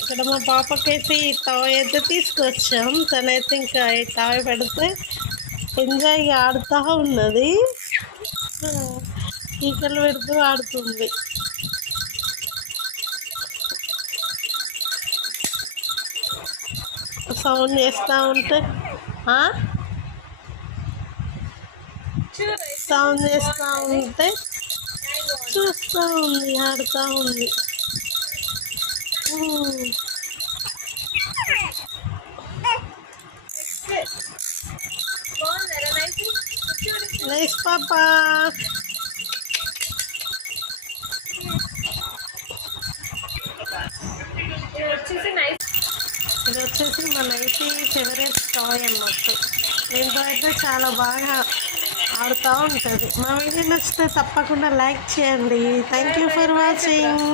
ఇక్కడ మా పాపకైతే ఈ టాయ్ అయితే తీసుకొచ్చాం. తనైతే ఇంకా ఈ టాయ్ పెడితే ఎంజాయ్గా ఆడుతూ ఉన్నది. ఈకలు పెడుతూ ఆడుతుంది. సౌండ్ చేస్తూ ఉంటే సౌండ్ చేస్తూ ఉంటే చూస్తూ ఉంది, ఆడుతూ ఉంది. నైస్ పాపా. ఇది వచ్చేసి మా నైటీ ఫేవరెట్ టాయ్ అన్నట్టు. దీంతో అయితే చాలా బాగా ఆడుతూ ఉంటుంది. మా వీడియో నచ్చితే తప్పకుండా లైక్ చేయండి. Thank you for watching.